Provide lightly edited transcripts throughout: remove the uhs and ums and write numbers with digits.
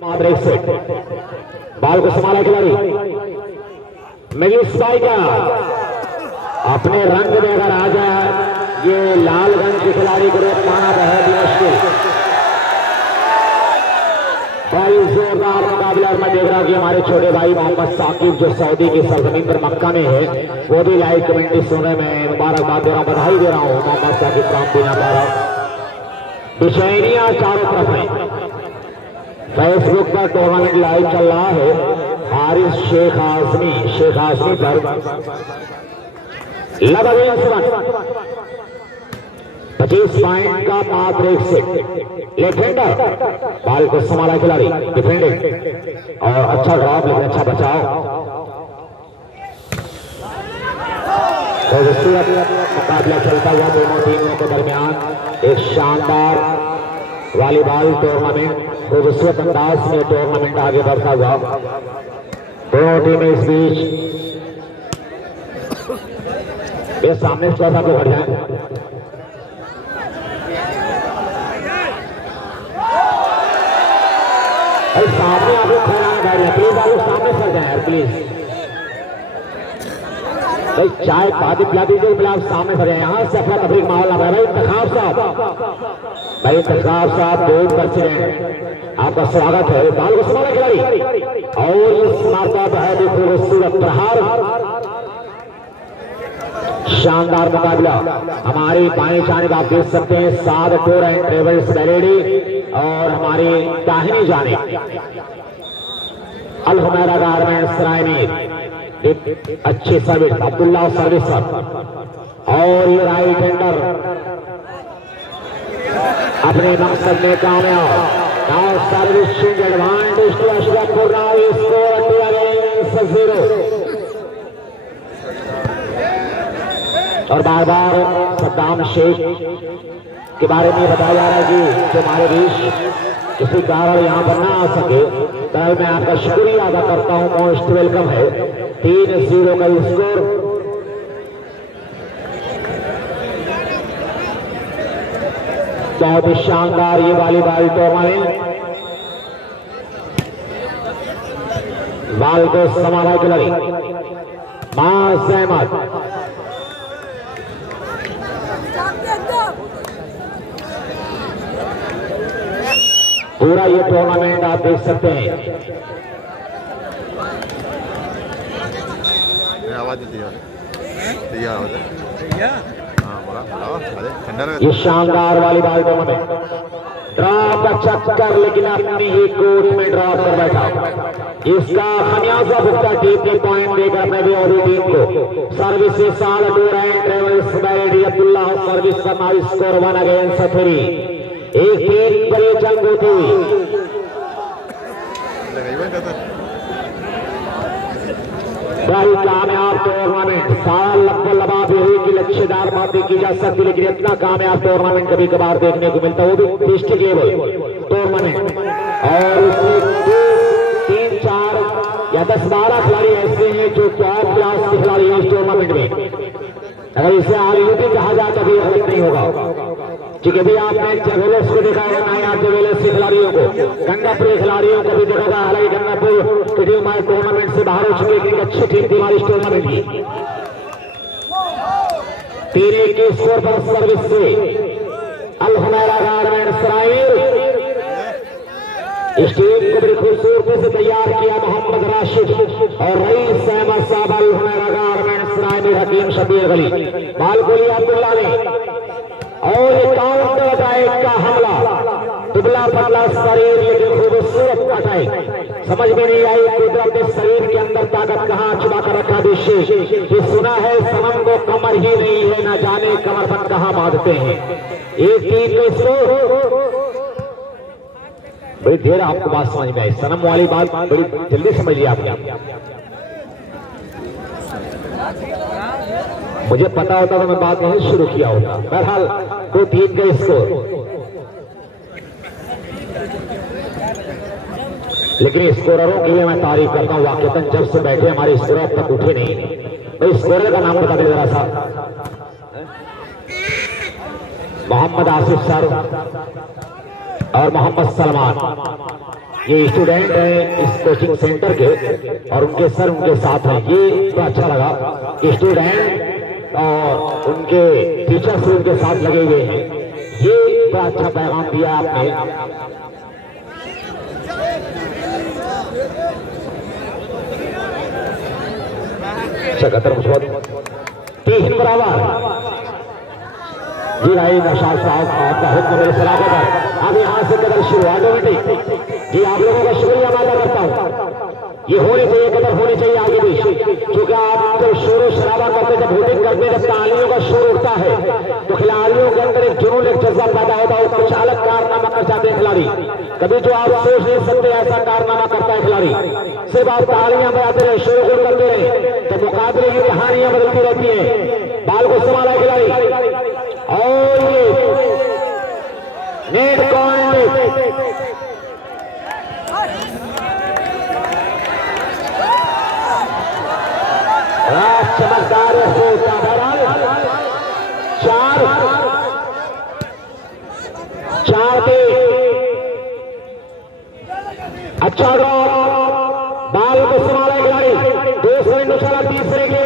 मात्र एक set ball को संभाला खिलाड़ी मिडिल स्ट्राइकर अपने रंग में अगर आ जाए ये लालगंज के खिलाड़ी को रोक पाना बहुत ही मुश्किल। बड़ी जोरदार मुकाबला मैं देख रहा हूं कि हमारे छोटे भाई मोहम्मद साकिब जो सऊदी की सरजमीन पर मक्का में है वो भी लाइव कमेंट्री सुनने में मुबारकबाद दे रहा हूं, बधाई दे रहा हूं। मोहम्मद साकिब काम देना पा रहा हूं। दुशैनियां चारों तरफ है। फेसबुक पर टूर्नामेंट लाइव चल रहा है। हारिस शेख आजमी पर लगभग 25 पॉइंट का मात्र एक सेट। लेफ्ट हैंडर बॉल को संभाला खिलाड़ी डिफेंडिंग और अच्छा ड्रॉप लेकिन अच्छा बचाव। तो मुकाबला चलता हुआ दोनों टीमों के दरमियान एक शानदार वॉलीबॉल टूर्नामेंट खूबसूरत अंदाज में टूर्नामेंट आगे बढ़ता हुआ दोनों टीमें इस बीच ये सामने से थोड़ा सा हट जाए। सामने आपको खड़ा है प्लीज, आप सामने सर जाए प्लीज। भाई चाय पानी पिला दीजिए, फिर आप सामने खड़े हैं। यहाँ से अपना तफरीक माहौल ना भाई इंतखाब साहब बोर्ड प्रेसिडेंट आपका स्वागत है। बाल को संभाला खिलाड़ी और इस मरतबा है भी खूबसूरत प्रहार। शानदार मुकाबला हमारी बाएं जानिब आप देख सकते हैं साद टूर एंड ट्रेवल्स बैलेडी और हमारी दाहिनी जानिब अल हुमैरा गारमेंट्स रायमीर अच्छी सर्विस अब्दुल्ला सर्विसर और ये राइट हैंडर अपने मकसद में कामयाब। Now servicing advantage to Ashrafpur, now score against 0 और बार बार सद्दाम शेख के बारे में बताया जा रहा है कि जो हमारे बीच किसी कारण यहाँ पर ना आ सके, तब मैं आपका शुक्रिया अदा करता हूँ। मोस्ट वेलकम है। 3-0 का स्कोर। बहुत ही शानदार ये वॉलीबॉल टूर्नामेंट। बाल को संभाला खिलाड़ी मास अहमद पूरा ये टूर्नामेंट आप देख सकते हैं। आवाज ये शानदार वॉलीबॉल टूर्नामेंट ड्रॉप का चक्कर लेकिन अपनी ही कोर्ट में ड्रॉप कर बैठा। इसका खमियाजा भुगता टीम ने पॉइंट देकर अपने विरोधी टीम को। सर्विस से साल टूर एंड ट्रेवल्स बैलेडी अब्दुल्ला सर्विस का नाइस स्कोर 1 अगेंस्ट 3। एक टीम पर ये जंग होती हुई बड़ी कामयाब टूर्नामेंट। साल लबा भी हुई कि लक्ष्यदार बातें की जा सकती, लेकिन इतना कामयाब टूर्नामेंट कभी कभार देखने को मिलता, वो भी डिस्ट्रिक्ट लेवल टूर्नामेंट। और उसमें 3-4 या 10-12 खिलाड़ी ऐसे हैं जो टॉप क्लास के खिलाड़ी हैं इस टूर्नामेंट में। अगर इसे आलयूटी कहा जाए तो भी गलत नहीं होगा, क्योंकि अभी आपने जवेलस को देखा है ना, आप जवेलस के खिलाड़ियों को, गंगापुर के खिलाड़ियों को भी देखा था। हालांकि गंगापुर की टीम हमारे टूर्नामेंट से बाहर हो चुकी है, लेकिन अच्छी टीम थी हमारी टूर्नामेंट की। 3-1 के स्कोर पर सर्विस से अल हुमैरा गारमेंट्स रायमीर। इस टीम को बड़ी खूबसूरती से तैयार किया मोहम्मद राशिद और रईस अहमद साहब। अल हुमैरा गारमेंट्स रायमीर हकीम शबीर गली। बाल को लिया अब्दुल्ला ने और ये काउंटर अटैक का हमला। दुबला पतला शरीर लेकिन खूबसूरत अटैक। समझ में नहीं आई कुदरत ने शरीर के अंदर ताकत कहाँ छुपा कर रखा। विशेष ये सुना है सनम को कमर ही नहीं है, ना जाने कमरबंद कहाँ बांधते हैं। एक टीम में बड़ी देर आपको बात समझ में आई। सनम वाली बात बड़ी जल्दी समझ लिया आपने। मुझे पता होता तो मैं बात नहीं शुरू किया होता। बहरहाल 2-3 का स्कोर, लेकिन स्कोररों के लिए मैं तारीफ करता हूँ। वाकईतन जब से बैठे हमारे स्कोर अब तक उठे नहीं। भाई स्कोरर का नाम बता दें जरा सा। मोहम्मद आसिफ सर और मोहम्मद सलमान। ये स्टूडेंट हैं इस कोचिंग सेंटर के और उनके सर उनके साथ हैं। ये तो अच्छा लगा कि स्टूडेंट और उनके टीचर्स उनके साथ लगे हुए हैं। ये तो अच्छा पैगाम दिया आपने। तीन बराबर जी भाई नौशाद साहब आपका हुक्म मेरे सलाखत है। अब यहाँ से कदर शुरू ऑटोमेटिक जी आप लोगों का शुक्रिया अदा करता हूँ। ये होनी चाहिए कदर होनी चाहिए आगे भी, क्योंकि आप जब शोर शराबा करते जब वोटिंग करते जब तालियों का शोर उठता है तो खिलाड़ियों के अंदर एक जुनून एक जज्बा पैदा होता है। कुछ अलग कारनामा कर जाते हैं खिलाड़ी, कभी जो आप सोच नहीं सकते ऐसा कारनामा करता है खिलाड़ी। सिर्फ आप तालियां बजाते रहे शोर गुल करते रहे तो मुकाबले की कहानियां बदलती रहती है। बाल को संभाला है खिलाड़ी और ये नेट कॉर्नर चमकदार चार पे अच्छा ड्रॉप बाल को संभाला खिलाड़ी दूसरे नुकसान तीसरे के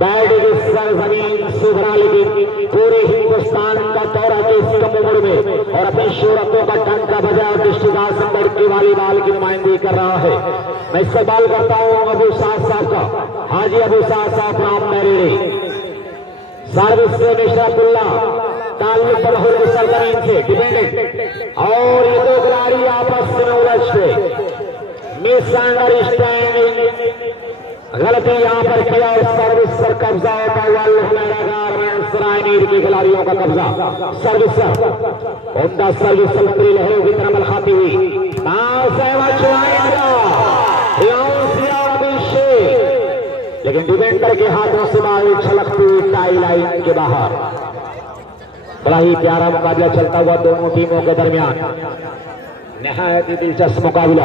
बैटिंग सरजमीन सुधरा लेकिन पूरे हिंदुस्तान का दौरा के इस कम उम्र में और अपनी शोहरतों का टंका बजा और दृष्टिदार से लड़के वाली बाल की नुमाइंदगी कर रहा है। मैं इस्तेमाल करता हूँ अबू साद साहब का, हाजी अबू साद साहब राम मैरेड़े सर्विस से निशरतुल्ला ताल्लुक बदहुल सरजमीन से डिपेंडेंट और ये दो खिलाड़ी आपस में उलझ गए। मिसअंडरस्टैंडिंग गलती यहाँ पर किया और सर्विस पर कब्जा होता हुआ गारमेंट्स रायनीर के खिलाड़ियों का कब्जा। सर्विस उमदा सर्विस समुद्री लहरों की तरह खाती हुई लेकिन डिफेंडर के हाथों से मारी छलकती हुई टाई लाइन के बाहर। बड़ा ही प्यारा मुकाबला चलता हुआ दोनों टीमों के दरमियान, नहायत ही दिलचस्प मुकाबला।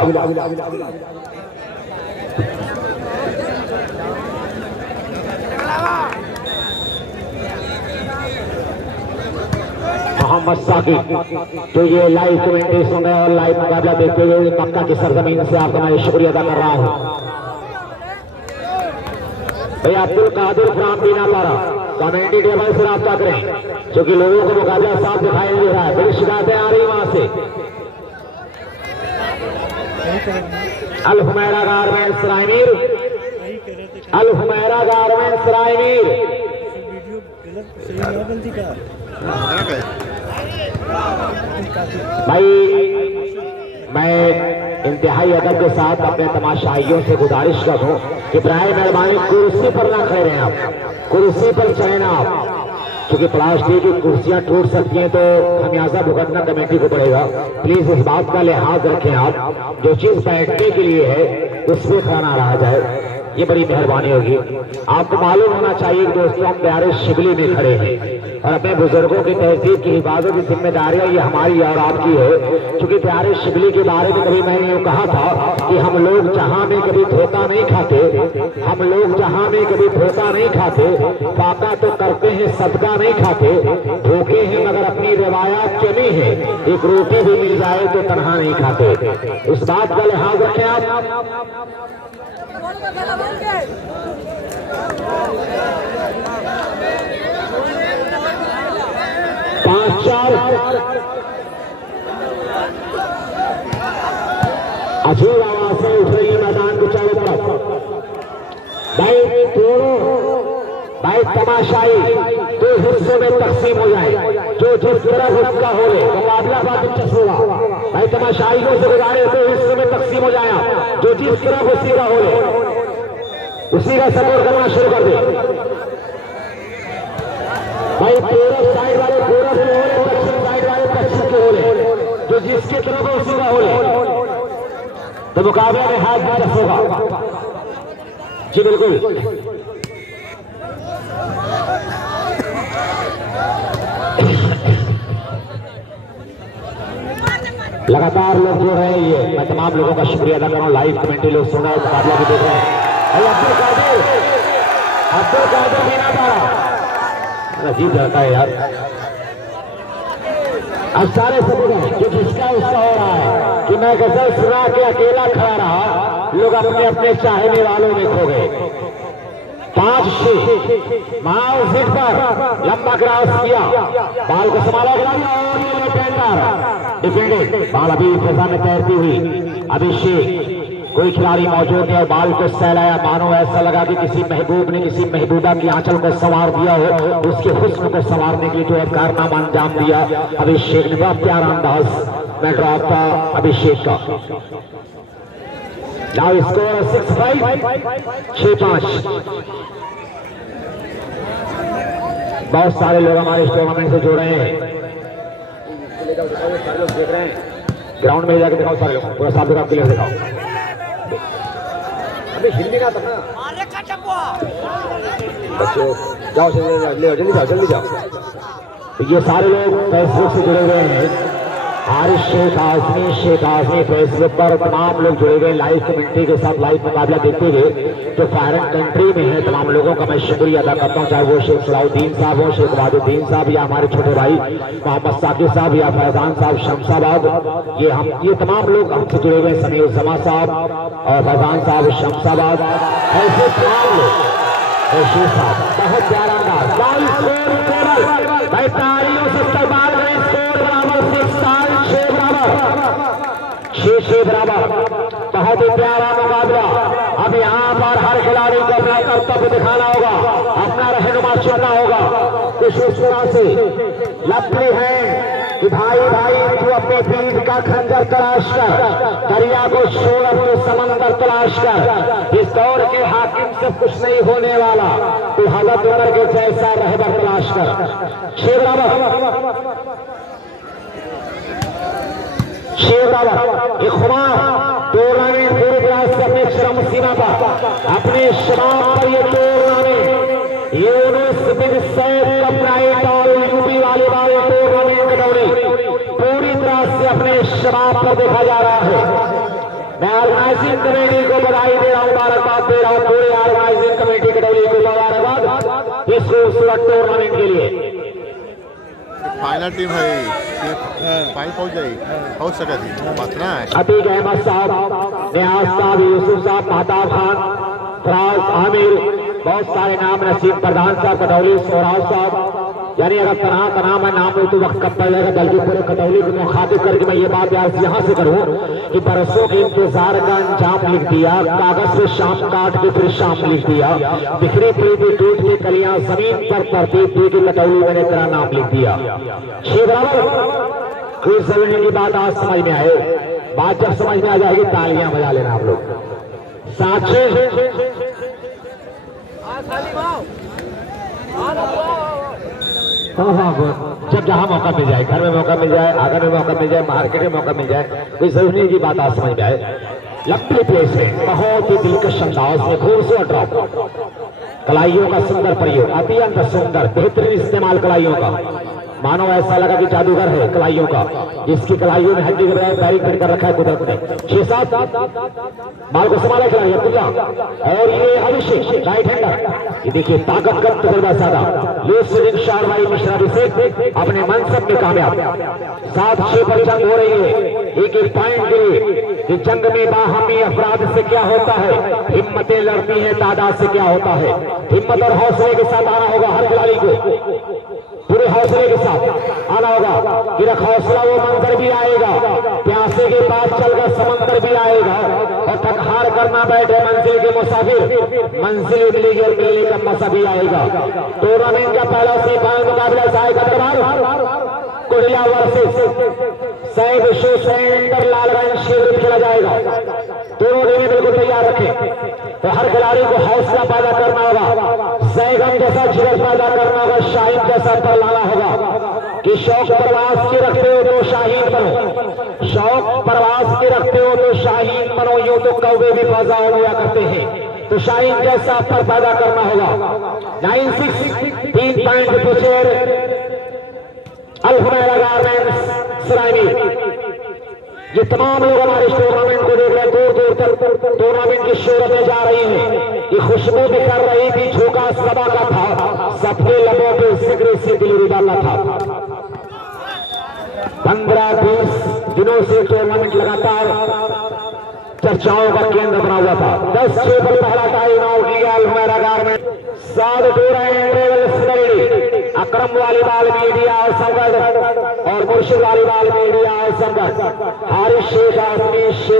मोहम्मद साकिब तो ये लाइव कमेंट्री सुन रहे हैं और लाइव मुकाबला देखते हुए मक्का की सरजमीन से आपका मैं शुक्रिया अदा कर रहा हूँ। भैया अब्दुल कादिर फ्राम बीना पारा कमेंट्री टेबल से रब्ता करें क्योंकि लोगों को मुकाबला साफ दिखाई दे रहा है, बड़ी शिकायतें आ रही वहां से। अल हुमैरा गारमेंट्स रायमीर, अल हुमैरा गारमेंट्स रायमीर। भाई मैं इंतहाई अदब के साथ अपने तमाशाइयों से गुजारिश कर दूं कि बराए मेहरबानी कुर्सी पर ना खड़े रहें, आप कुर्सी पर चढ़े ना आप, क्योंकि प्लास्टिक की कुर्सियां टूट सकती हैं तो खमियाजा भुगतना कमेटी को पड़ेगा। प्लीज इस बात का लिहाज रखें, आप जो चीज बैठने के लिए है उस पर खाना रहा जाए, ये बड़ी मेहरबानी होगी। आपको मालूम होना चाहिए कि दोस्तों हम प्यारे शिबली में खड़े हैं और अपने बुजुर्गों की तहजीब की हिफाजत की जिम्मेदारियां ये हमारी और आपकी है। क्योंकि प्यारे शिबली के बारे में कभी मैंने ये कहा था कि हम लोग जहां में कभी धोखा नहीं खाते, हम लोग जहां में कभी धोखा नहीं खाते, फाका तो करते हैं सदका नहीं खाते, धोखे हैं मगर अपनी रिवायात चली है, एक रोटी भी मिल जाए तो तनहा नहीं खाते। इस बात का लिहाज रखें आप। पांच चार अजीब आवाजें उठ रही है मैदान के चारों तरफ। भाई भाई तमाशाई दो हिस्सों में तकसीम हो जाए, जो जिस तरफ उसका हो मुकाबला बात दिलचस्प होगा। भाई तमाशाइयों से गुजारे दो हिस्सों में तकसीम हो जाए, जो जिस तरफ उसी का हो उसी का सपोर्ट करना शुरू कर दे। भाई पूरब साइड वाले पूरब के हो, पश्चिम साइड वाले पश्चिम के हो, जो जिसकी तरफ है उसी का हो तो मुकाबला में हाथ दिलचस्प होगा। जी बिल्कुल। लगातार लोग जो है ये मैं तमाम लोगों का शुक्रिया अदा कर रहा हूँ। लाइव कमेंट्री लोग सुन रहे हैं, मुकाबला भी देख रहे हैं। अब्दुल कादिर बीना पारा अजीब रहता है यार। अब सारे समझ गए कि किसका उसका हो रहा है कि मैं गजल सुना के अकेला खड़ा रहा, लोग अपने अपने चाहने वालों में खो गए। 5-6 माओ सीट पर लंबा क्रॉस किया, बाल को संभाला और ये टेंडर डिफेंडेड, बाल अभी फिजा में तैरती हुई। अभिषेक कोई खिलाड़ी मौजूद है, बाल को सहलाया, मानो ऐसा लगा कि किसी महबूब ने किसी महबूबा की आंचल को संवार दिया हो, उसके हुस्न को संवारने के लिए जो कारनामा अंजाम दिया अभिषेक ने। बहुत प्यारा अंदाज में ड्रॉप था अभिषेक का। Now score 6-5। बहुत सारे लोग हमारे इस टूर्नामेंट से जुड़ रहे हैं, सारे लोग देख रहे हैं, ग्राउंड में जाकर दिखाओ, सारे लोग पूरा साफ दिखाओ, क्लियर दिखाओ। अभी हिंदी का बच्चों जाओ जल्दी जाओ जल्दी जाओ। ये सारे लोग फेसबुक से जुड़े हुए हैं, हारिस शेख आजमी फेसबुक पर तमाम लोग जुड़े हुए लाइव कमेंट्री के साथ लाइव मुकाबला देखते हुए जो फॉरेन कंट्री में है तमाम लोगों का मैं शुक्रिया अदा करता हूँ, चाहे वो शेख सलाउद्दीन साहब हो, शेख वाजुद्दीन साहब या हमारे छोटे भाई मोहम्मद साकिब साहब या फैजान साहब शमशाबाद, ये तमाम लोग हमसे जुड़े हुए, समीर जमा साहब और फैजान साहब शमशाबाद, ऐसे तमाम लोग साहब। बहुत प्यारा अंदाज भाई, तालियों से इस्तेमाल करें। स्कोर बराबर 6 बराबर, बहुत ही प्यारा मुकाबला। अब यहाँ पर हर खिलाड़ी को अपना कर्तव्य दिखाना होगा, अपना रहनुमा चुनना होगा। कुछ इस तरह से लपड़ी है कि भाई तू अपने पीठ का खंजर तलाश कर, दरिया को छोड़ अपने समंदर तलाश कर, इस दौर के हाकिम से कुछ नहीं होने वाला, तू हजरत उमर के जैसा रहबर तलाश कर। 6 बराबर टूर्नामेंट पूरी तरह से अपने चरम सीमा पर, अपने शबाब पर ये टूर्नामेंट यूनुस बिन सैद कप नाइट और यूपी वॉलीबॉल टूर्नामेंट कटौली पूरी तरह से अपने शबाब पर देखा जा रहा है। मैं ऑर्गेनाइजिंग कमेटी को बधाई दे रहा हूँ, मुबारकबाद दे रहा हूँ, पूरे ऑर्गेनाइजिंग कमेटी कटौली को मुबारकबाद इस खूबसूरत टूर्नामेंट के लिए। फाइनल टीम है, फाइनल पहुंच सका थी पतना है। अतीक अहमद साहब, नियाज साहब, यूसुफ साहब, महताब खान, फराज आमिर, बहुत सारे नाम, नसीब प्रधान साहब कटौली, सोहराब साहब, यानी अगर तना मैं नाम तो वक्त कब पड़ जाएगा, बल्कि पूरे कटौली को मुखातिब करके मैं ये बात यहाँ से करूँ कि बरसों के इंतजार का अंजाम लिख दिया, कागज पे शाम काट के फिर शाम लिख दिया, बिखरी पड़ी थी टूट के कलियां जमीन पर तरतीब दी कि कटौली मैंने तेरा नाम लिख दिया। 6 बराबर। कोई जरूरी की बात आज समझ में आए, बात जब समझ में आ जाएगी तालियां बजा लेना आप लोग। जब जहां मौका मिल जाए, घर में मौका मिल जाए, आंगन में मौका मिल जाए, मार्केट में मौका मिल जाए, कोई जरूरी की बात आज समझ में आए। लपटी प्लेस में बहुत ही दिलकश अंदाज में खूबसूरत ड्रॉप, कलाइयों का सुंदर प्रयोग, अत्यंत सुंदर बेहतरीन इस्तेमाल कलाइयों का, मानो ऐसा लगा कि जादूगर है कलाइयों का, जिसकी कलाइयों में हड्डी के बजाय बैरिंग फिट कर रखा है कुदरत ने। 6-7 बाल को संभाला खिलाड़ी अब्दुल्ला, और ये अभिषेक राइट हैंडर, ये देखिए ताकत का तजर्बा ज्यादा, लूज शॉट भाई मिश्रा अभिषेक अपने मनसब में कामयाब। 7-6 पर जंग हो रही है, एक पॉइंट के लिए। कि जंग में बाहमी अफराद से क्या होता है, हिम्मतें लड़ती हैं तादाद से क्या होता है। हिम्मत और हौसले के साथ आना होगा हर खिलाड़ी को, पूरे हौसले के साथ आना होगा। कि हौसला वो मंजर भी आएगा, प्यासे के पास चलकर समंदर भी आएगा, और थक हार करना बैठे मंजिल के मुसाफिर, मंजिल मिलेगी और मिलने का मजा भी आएगा। टूर्नामेंट का पहला सेमीफाइनल मुकाबला कुड़िया वर्सेस सैफ सेंटर लालगंज शिविर खेला जाएगा। दोनों टीमें बिल्कुल तैयार रखें, तो हर खिलाड़ी को हौसला पैदा करना होगा, सैगम जैसा जिगर पैदा करना होगा, शाहीन जैसा पर लाना होगा। कि शौक प्रवास के रखते हो तो शाहीन बनो, शौक प्रवास के रखते हो तो शाहीन बनो, यूं तो कौवे भी फजा हुआ करते हैं, तो शाहीन जैसा पर पैदा करना होगा। 9-6 3 पॉइंट के पीछे अल्फनाइरा गारमेंट्स सरायनी। ये तमाम लोग हमारे टूर्नामेंट को देख रहे हैं, दूर दूर तक टूर्नामेंट की शोहरत में जा रही है। ये खुशबू भी कर रही थी, झोंका सबा का था, सबके लबों पे जिक्र से दिल डाला था। 15-20 दिनों से टूर्नामेंट लगातार चर्चाओं का केंद्र बना हुआ था। 10-6 पर पहला टाइम आउट लिया अलहुमैरा गारमेंट। 7 अक्रम वालीबाल मीडिया और संगत और मुर्शिद वालीबाल मीडिया और संगत हारिस शेख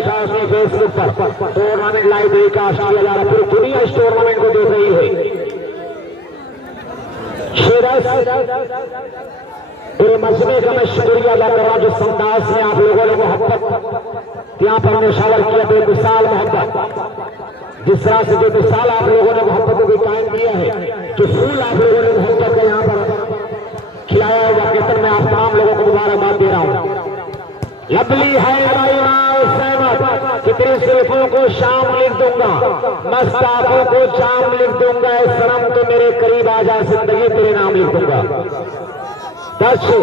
आसमी फेसबुक पर टूर्नामेंट लाइव टेलीकास्ट किया जा रहा है। पूरी दुनिया इस टूर्नामेंट को देख रही है। पूरे मजमे का मैं शुक्रिया अदा कर रहा हूं जिस अंदाज में आप लोगों ने मोहब्बत यहाँ पर निशावर किया, बेमिसाल मोहब्बत, जिस तरह से जो मिसाल आप लोगों ने मोहब्बतों को कायम किया है, जो फूल आप लोगों ने मोहब्बत का यहाँ पर खिलाया हुआ, कहकर मैं आप तमाम लोगों को मुबारकबाद दे रहा हूँ। लबली है कितनी सिर्फों को शाम लिख दूंगा, मस्त आंखों को जाम लिख दूंगा, सनम तो मेरे करीब आ जा, जिंदगी तेरे नाम लिख दूंगा। अच्छा,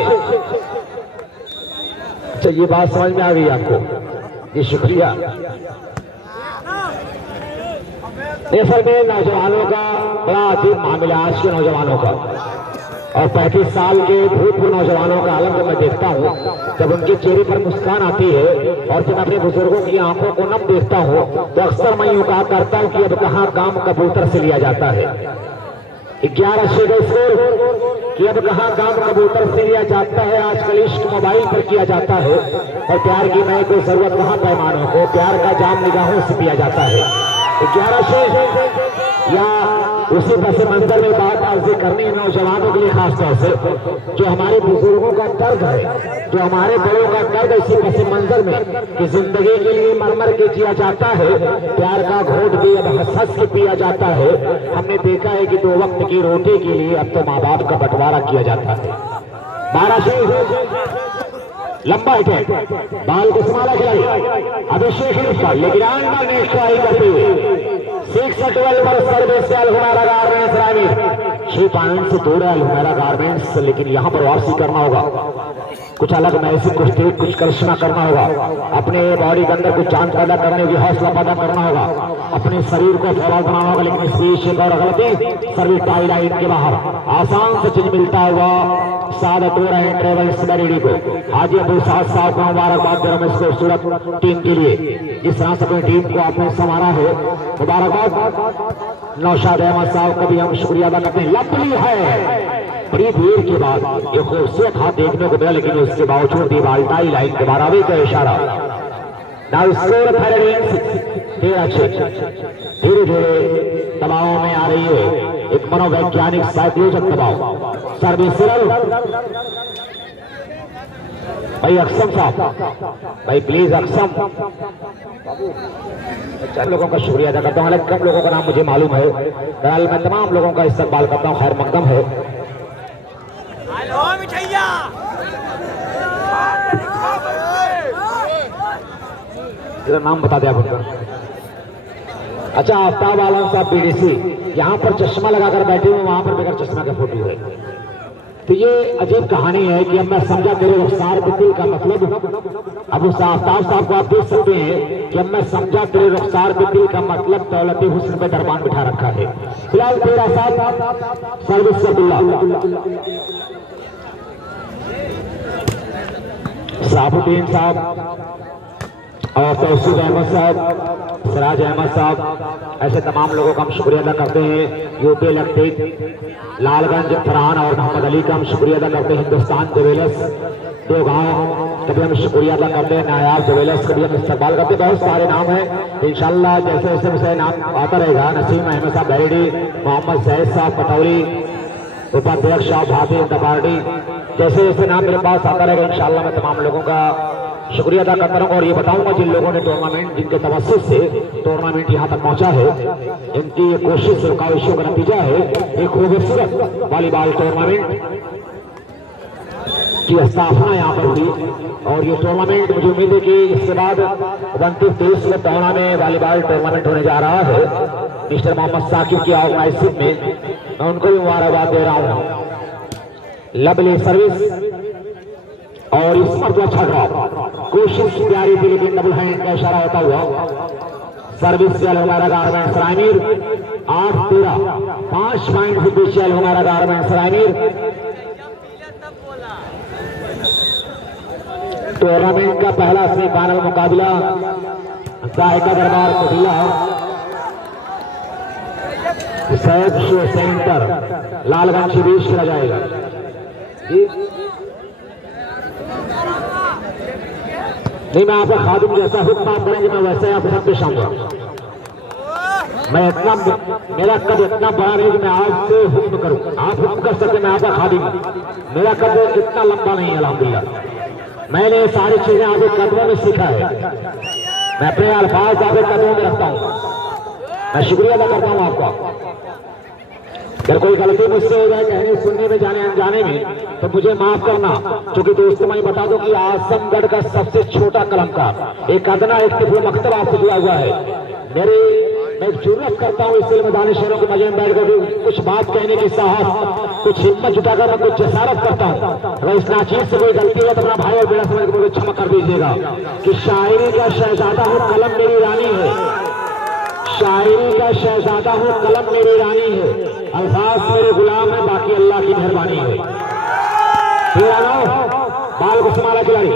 ये बात समझ में आ गई आपको? ये शुक्रिया। असल में नौजवानों का बड़ा अजीब मामला आज के नौजवानों का, और 35 साल के भूतपूर्व नौजवानों का आलम जब मैं देखता हूँ, जब उनके चेहरे पर मुस्कान आती है और जब अपने बुजुर्गों की आंखों को नम देखता हूँ, तो अक्सर मैं यूं कहा करता हूँ कि अब कहाँ काम कबूतर से लिया जाता है। 11 शेर कि अब कहाँ काम कबूतर से लिया जाता है, आजकल इश्क मोबाइल पर किया जाता है, और प्यार की मैं कोई जरूरत कहाँ पैमानों को, प्यार का जाम निगाहों से पिया जाता है। 11 शेर या उसी पस मंजर में बात अर्ज करनी है नौजवानों के लिए खासतौर से, जो हमारे बुजुर्गों का दर्द है, जो हमारे बड़ों का दर्द इसी पस मंजर में कि जिंदगी के लिए मर के जिया जाता है, प्यार का घोट भी अब हंस के पिया जाता है। हमने देखा है कि 2 वक्त की रोटी के लिए अब तो माँ बाप का बंटवारा किया जाता है। 12 शेर लंबा अटैक, बाल को संभाला खिलाई अभिषेक लेकिन नेक्स्ट ट्राई करते हुए 6-12 पर सर्विस से अलहुमैरा गारमेंट्स रामीर 6 पॉइंट से दूर है अलहुमैरा गारमेंट्स, लेकिन यहाँ पर वापसी करना होगा, कुछ अलग मैजिक, कुछ तेज, कुछ करिश्मा करना होगा, अपने बॉडी के अंदर कुछ जान पैदा करने की हौसला पैदा करना होगा, अपने शरीर को फौलाद बनाना होगा। लेकिन इस बीच एक और गलती, सर्विस टाई लाइन के बाहर आसान से चीज मिलता हुआ सादत हो रहे हैं ट्रेवल्स बरेली को। हाजी अब्दुल साहब साहब का मुबारकबाद दे रहा हूं इस खूबसूरत टीम के लिए, जिस तरह से अपनी टीम को आपने संभाला है, मुबारकबाद। नौशाद अहमद साहब का भी हम शुक्रिया अदा करते हैं। लपली है बड़ी देर के बाद एक खूबसूरत हाथ देखने को मिला, लेकिन उसके बावजूद भी बाल्टाई लाइन के बारावे का इशारा। धीरे धीरे दबाव में आ रही है एक मनोवैज्ञानिक साइकोलॉजिक दबाव। सर्विस भाई अक्सम साहब, भाई प्लीज अक्सम, चार लोगों का शुक्रिया अदा करता हूँ, हालांकि कम लोगों का नाम मुझे मालूम है। बहरहाल मैं तमाम लोगों का इस्तकबाल करता हूँ, खैर मकदम है। जरा नाम बता दे आप उनका। अच्छा, आफ्ताब आलम साहब बीडीसी, यहाँ पर चश्मा लगाकर बैठे हुए, वहां पर बगैर चश्मा का फोटो है। तो ये अजीब कहानी है कि अब मैं समझा तेरे रुखसार पे दिल का मतलब, अब उस आफ्ताब साहब को आप देख सकते हैं कि अब मैं समझा तेरे रुखसार पे दिल का मतलब, दौलत हुस्न पे दरबान बिठा रखा है। फिलहाल तेरा साथ सर्विस अब्दुल्ला साबुद्दीन साहब और तौसीफ अहमद साहब, सिराज अहमद साहब, ऐसे तमाम लोगों का हम शुक्रिया अदा करते हैं। यूपी इलेक्ट्रिक, लालगंज, फरहान और मोहम्मद अली का हम शुक्रिया अदा करते हैं। हिंदुस्तान ज्वेलर्स, 2 गांव कभी हम शुक्रिया अदा करते हैं। नायाब ज्वेलर्स कभी हम इस्तेमाल करते हैं। बहुत सारे नाम हैं, इंशाल्लाह जैसे जैसे नाम आता रहेगा। नसीम अहमद साहब बैरडी, मोहम्मद सैयद साहब पटौरी, उपाध्यक्ष साहब भाभी पार्टी, जैसे जैसे नाम मेरे पास आता रहेगा इंशाल्लाह मैं तमाम लोगों का शुक्रिया अदा करता रहूंगा। और ये बताऊंगा जिन लोगों ने टूर्नामेंट, जिनके तवज्जुह से टूर्नामेंट यहाँ तक पहुंचा है, इनकी ये कोशिश और काविशों का नतीजा है एक खूबसूरत वॉलीबॉल टूर्नामेंट की स्थापना यहाँ पर हुई। और ये टूर्नामेंट मुझे उम्मीद है कि इसके बाद 29-30 में दौड़ा में वॉलीबॉल टूर्नामेंट होने जा रहा है मिस्टर मोहम्मद साकिब की ऑर्गेनाइजिंग में। मैं उनको भी मुबारकबाद दे रहा हूँ। लवली सर्विस और इस पर अच्छा ड्रॉप, कोशिश जारी थी लेकिन डबल हैंड का इशारा होता हुआ सर्विस से अलहुमैरा गारमेंट्स रामीर 8-13, 5 पॉइंट से पीछे अलहुमैरा गारमेंट्स रामीर। टूर्नामेंट का पहला सेमीफाइनल मुकाबला जायका दरबार कुटिला सैयद शो सेंटर लालगंज के बीच खेला जाएगा। नहीं, मैं आपका खादिम जैसा हुक्म आप करेंगे मैं वैसे आप सब पेश आऊंगा। मैं इतना मेरा कद इतना बड़ा नहीं कि मैं आज से हुक्म करूं। आप हुक्म कर सकते, मैं आपका खादिम। मेरा कद इतना लंबा नहीं है अल्हम्दुलिल्लाह। मैंने ये सारी चीजें आपके कदमों में सीखा है। मैं अपने अल्फाज आपके कदमों में रखता हूं। मैं शुक्रिया अदा करता हूं आपका। अगर कोई गलती मुझसे हो जाए कहने सुनने में जाने अनजाने में तो मुझे माफ करना। क्योंकि दोस्तों मैं बता दूं कि आजमगढ़ का सबसे छोटा कलमकार एक अदना एक तिफल मकतब आपसे जुड़ा हुआ है। मैं जुर्रत करता हूँ इसलिए मैदानी शहरों के मजे में बैठ कर कुछ बात कहने की साहस कुछ हिम्मत जुटाकर मैं कुछ जसारत करता हूँ। अगर इस नाचीज से कोई गलती हो तो अपना भाई और बेड़ा समझ कर मुझे क्षमा कर दीजिएगा कि शायरी का शहजादा हूँ कलम मेरी रानी है। शायरी का शहजादा हूँ कलम मेरी रानी है। अल्फाज मेरे गुलाम है बाकी अल्लाह की मेहरबानी है। बाल गुस्माला खिलाड़ी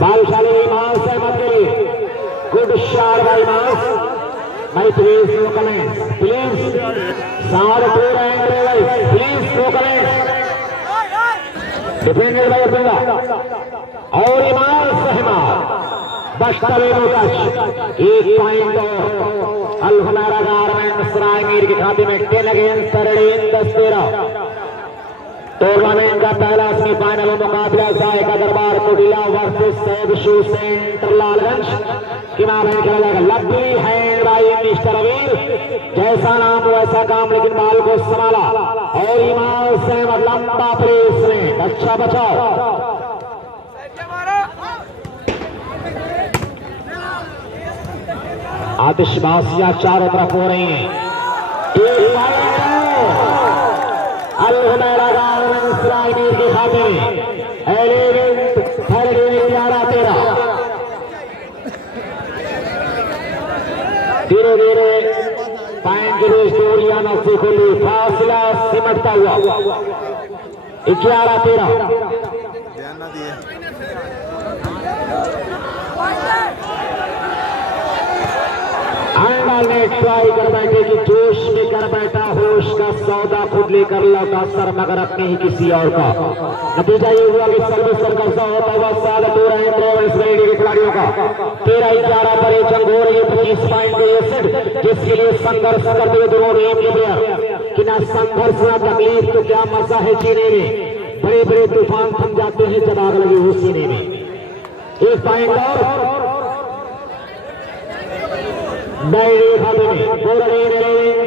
बालशाली इमाम सहमत के लिए गुड शॉट बाय इमाम। भाई please no comments, please sound two and please no comments. Defended by Abdullah और इमाम सहमत बशतवे टच। एक पॉइंट अल हुमैरा गारमेंट्स रायमीर के खाते में 10 अगेंस्ट 13। टूर्नामेंट का पहला सेमीफाइनल मुकाबला जायका दरबार कुटिला versus Syed show centre Lalganj के नाम खेला जाएगा। लवली हैंड बाय मिस्टर अमीर। जैसा नाम वैसा काम लेकिन बाल को संभाला और इमाम सहमत लंबा प्रेस में अच्छा बचाव। आतिशबाजियां चारों तरफ हो रही हैं। अल हुमैरा गारमेंट्स रायमीर के खाते में 11-13। धीरे धीरे पॉइंट के लिए स्टोरिया नफसी खुली फासला सिमटता हुआ 11-13। ने ट्राई कर बैठे कि जोश में कर बैठा होश का सौदा खुद लेकर लौटा सर मगर अपने ही किसी और का। नतीजा ये हुआ कि सर्विस पर कब्जा होता हुआ सादत हो रहे हैं के खिलाड़ियों का। 13-11 पर एक जंग हो रही है 25 पॉइंट जिसके लिए संघर्ष करते हुए दोनों टीम के प्लेयर कि ना संघर्ष ना तकलीफ तो क्या मजा है जीने में। बड़े बड़े तूफान थम जाते हैं जब आग लगी हो सीने में। एक पॉइंट और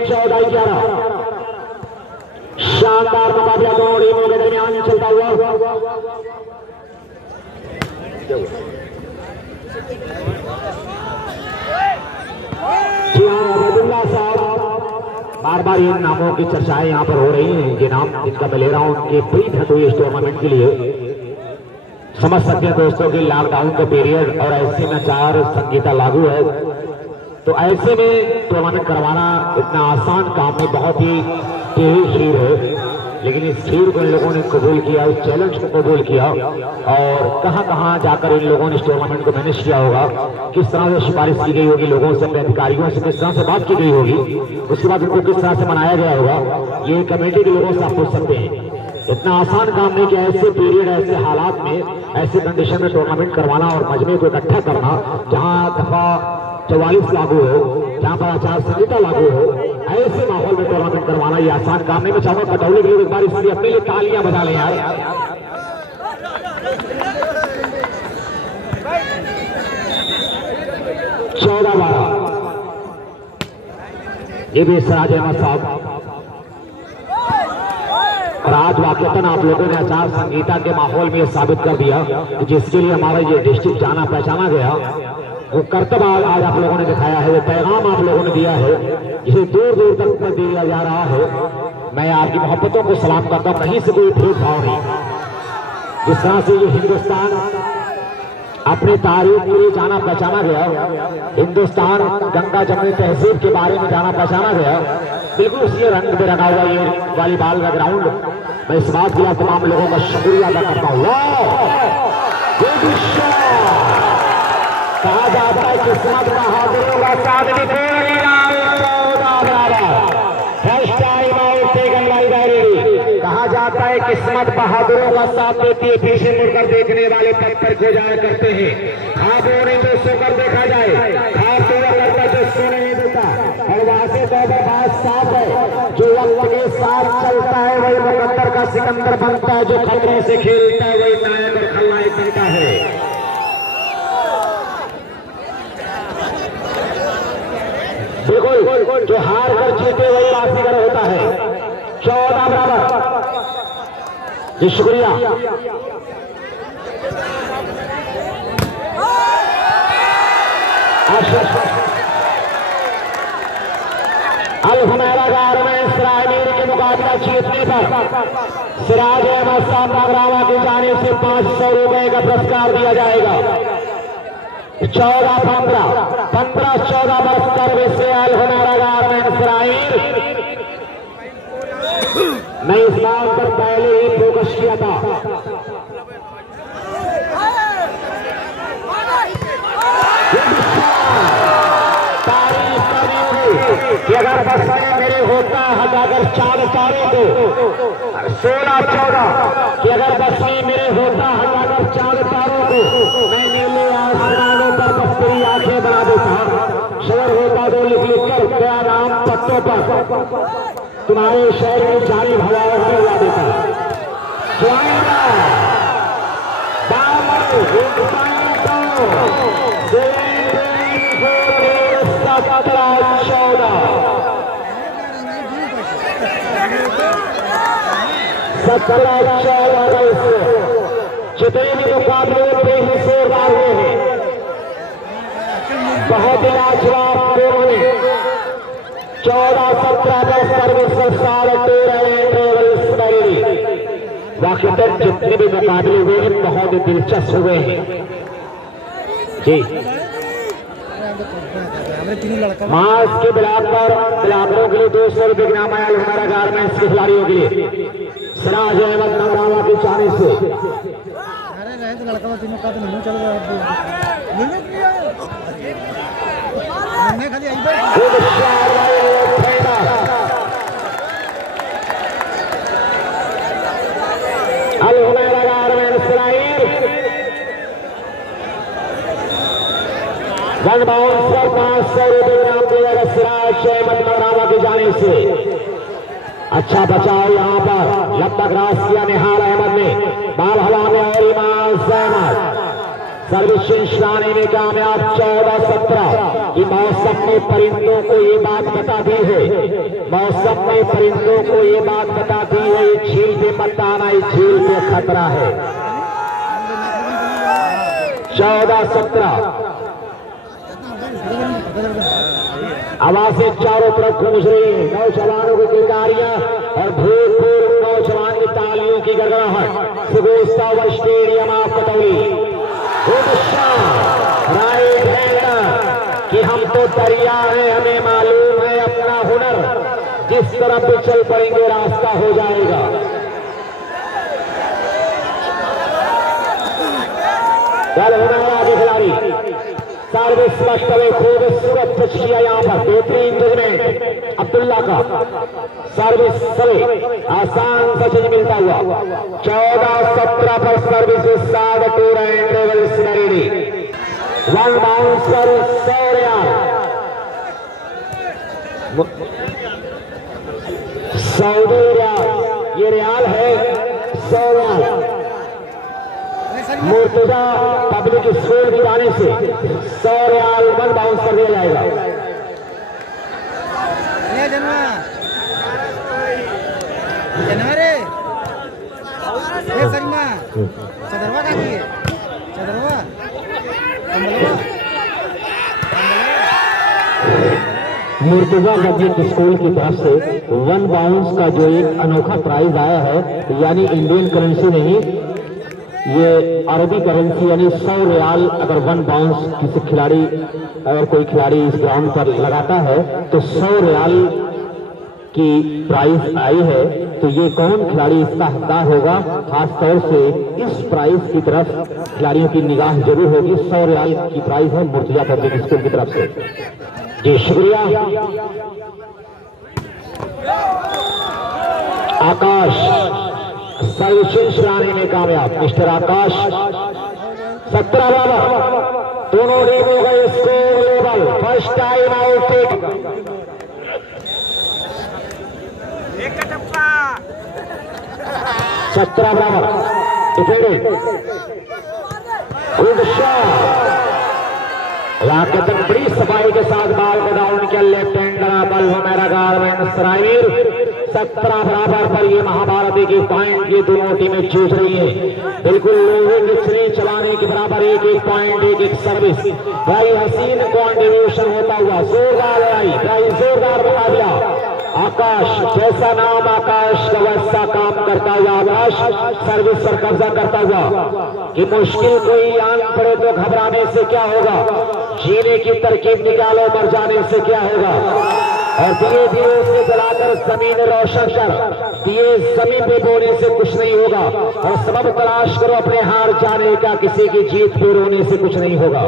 14-11 शानदार मुकाबला दोनों टीमों के दरमियान चलता हुआ। जी हाँ, अब्दुल्ला साहब बार बार इन नामों की चर्चाएं यहाँ पर हो रही हैं। ये नाम जिनका मैं ले रहा हूँ उनके प्रीत है तो इस टूर्नामेंट के लिए समझ सकते हैं दोस्तों की लॉकडाउन का पीरियड और ऐसे में 4 संहिता लागू है तो ऐसे में टूर्नामेंट करवाना इतना आसान काम नहीं, बहुत ही तेजी खीर है। लेकिन इस खीर को इन लोगों ने कबूल किया, इस चैलेंज को कबूल किया और कहां कहां जाकर इन लोगों ने इस टूर्नामेंट को मैनेज किया होगा, किस तरह से सिफारिश की गई होगी लोगों से, अधिकारियों से किस तरह से बात की गई होगी, उसके बाद उनको किस तरह से मनाया गया होगा, ये कमेटी के लोगों से आप पूछ सकते हैं। इतना आसान काम नहीं कि ऐसे पीरियड ऐसे हालात में ऐसे कंडीशन में टूर्नामेंट करवाना और मजमे को इकट्ठा करना जहां दफा 44 लागू हो, जहां पर आचार संहिता लागू हो, ऐसे माहौल में टूर्नामेंट करवाना ये आसान काम नहीं। मैं चाहूंगा कटौली के लोग एक बार इसलिए अपने लिए तालियां बजा लें यार। 14-12 ये भी सिराज अहमद साहब और आज वाकईतन आप लोगों ने आचार संहिता के माहौल में साबित कर दिया कि जिसके लिए हमारा ये डिस्ट्रिक्ट जाना पहचाना गया वो कर्तव्य आज आप लोगों ने दिखाया है, वो पैगाम आप लोगों ने दिया है जिसे दूर दूर तक दिया जा रहा है। मैं आपकी मोहब्बतों को सलाम करता हूँ, कहीं से कोई भेदभाव नहीं। जिस तरह से ये हिंदुस्तान अपनी तारीख के लिए जाना पहचाना गया, हिंदुस्तान गंगा जमुनी तहजीब के बारे में जाना पहचाना गया, बिल्कुल उसी रंग में रखा हुआ ये वॉलीबॉल का ग्राउंड मैं इस बात के लिए तमाम लोगों का शुक्रिया अदा करता हूँ। कहा जाता है किस्मत बहादुरों का साथ भी first time out taken by diary. कहा जाता है किस्मत बहादुरों का साथ देती है, पीछे मुड़कर देखने वाले पत्थर खो जाया करते हैं। खाबों ने तो सोकर देखा जाए, खाब तो वह करता जो सो नहीं देता। और वहां से तो बात साफ है, जो वक्त के साथ चलता है वही मुकद्दर का सिकंदर बनता है, जो खतरों से खेलता है वही नायक और खलनायक बनता है। बिल्कुल, जो हार कर जीते वही बाजीगर होता है। 14 बराबर। जी शुक्रिया। अल-हुमैरा गारमेंट्स रायमीर के मुकाबला जीतने पर सिराज अहमद साहब नागरावा की जानिब से 500 रुपए का पुरस्कार दिया जाएगा। 14-15, 15-14 बरस सर्विस से अल-हुमैरा गारमेंट्स रायमीर। मैं इस बात पर पहले ही फोकस किया था तारीफ करनी होगी कि अगर बस में मेरे होता अगर 4 तारों को 16-14 कि अगर बस में मेरे होता अगर 4 तारों को मैं नीले आसमानों पर कस्तूरी आंखें बना देता। शहर होता तो लिख कर गया नाम पत्तों पर तुम्हारे शहर में जारी हवाओं में उड़ा देता। जितने भी मुकाबले बेहिसाब हुए हैं, बहुत ही लाजवाब खेल हुए। 14-17 में सर्विस वाक़ितन जितने भी मुकाबले हुए हैं बहुत ही दिलचस्प हुए हैं। जी मास के बिलाकरों के लिए 200 रुपये की नाम आया अल-हुमैरा गारमेंट्स के खिलाड़ियों के लिए सिराज अहमद नागरावा की जानिब से। अल-हुमैरा गारमेंट्स वन बाउंस पर 500 रुपये इनाम दिया गया सिराज अहमद नागरावा की जानिब से। अच्छा बचाव यहाँ पर लंबा क्रॉस किया निहाल अहमद ने, बाल हवा में और इमाम अहमद सर्विस चिंशाने में कामयाब। 14-17 की मौसम में परिंदों को ये बात बताती है, मौसम में परिंदों को ये बात बताती है ये झील पे मत आना, इस झील पे खतरा है। 14-17 आवाजें चारों तरफ गूंज रही है, नौजवानों की किलकारियां और भूतपूर्व नौजवान की तालियों की गड़गड़ाहट। सुगोस्ता stadium of Katauli right hander कि हम तो दरिया है, हमें मालूम है अपना हुनर, जिस तरफ भी चल पड़ेंगे रास्ता हो जाएगा। कल हुनर के खिलाड़ी सर्विस स्पष्ट हुए, खूबसूरत टच किया यहाँ पर, बेहतरीन जजमेंट अब्दुल्ला का सर्विस सरे आसान सच मिलता हुआ। 14-17 पर service Saad tour and travels ready. One bounce पर 100 रियाल, 100 रियाल, ये रियाल है 100 रियाल। मुर्तजा पब्लिक स्कूल की जाने से 100 रियाल वन बाउंस कर दिया जाएगा। मुर्तजा पब्लिक स्कूल की तरफ से वन बाउंस का जो एक अनोखा प्राइज आया है, यानी इंडियन करेंसी नहीं, ये अरबी करेंसी, यानी 100 रियाल अगर वन बाउंस किसी खिलाड़ी, अगर कोई खिलाड़ी इस ग्राउंड पर लगाता है तो 100 रियाल की प्राइज आई है। तो ये कौन खिलाड़ी इसका हकदार होगा। खास तौर से इस प्राइज की तरफ खिलाड़ियों की निगाह जरूर होगी। 100 रियाल की प्राइज है मुर्तजा पब्लिक स्कूल की तरफ से। जी शुक्रिया। आकाश सर्विसेज लाने में कामयाब, मिस्टर आकाश। 17 बराबर, दोनों टीम हो गए score level. First time out एक 17 बराबर, डिफेंडेड, गुड शॉट। लाकतन बड़ी सफाई के साथ बॉल को डाउन किया। लेफ्ट हैंडर बल हमारा गारमेंट सरायवीर। 17 बराबर पर ये महाभारत के पॉइंट ये दोनों टीमें जूझ रही है। बिल्कुल लोहे के छड़ी चलाने के बराबर एक एक पॉइंट, एक एक सर्विस। भाई हसीन कॉन्ट्रीब्यूशन होता हुआ जोरदार लड़ाई, भाई जोरदार मुकाबला। आकाश जैसा नाम आकाश का वैसा काम करता हुआ आकाश सर्विस पर कब्जा करता हुआ कि मुश्किल कोई आन पड़े तो घबराने से क्या होगा, जीने की तरकीब निकालो मर जाने से क्या होगा। और धीरे धीरे उसे जलाकर जमीन रोशन कर, दिए जमीन पे बोने से कुछ नहीं होगा। और सबब तलाश करो अपने हार जाने का, किसी की जीत पे रोने से कुछ नहीं होगा।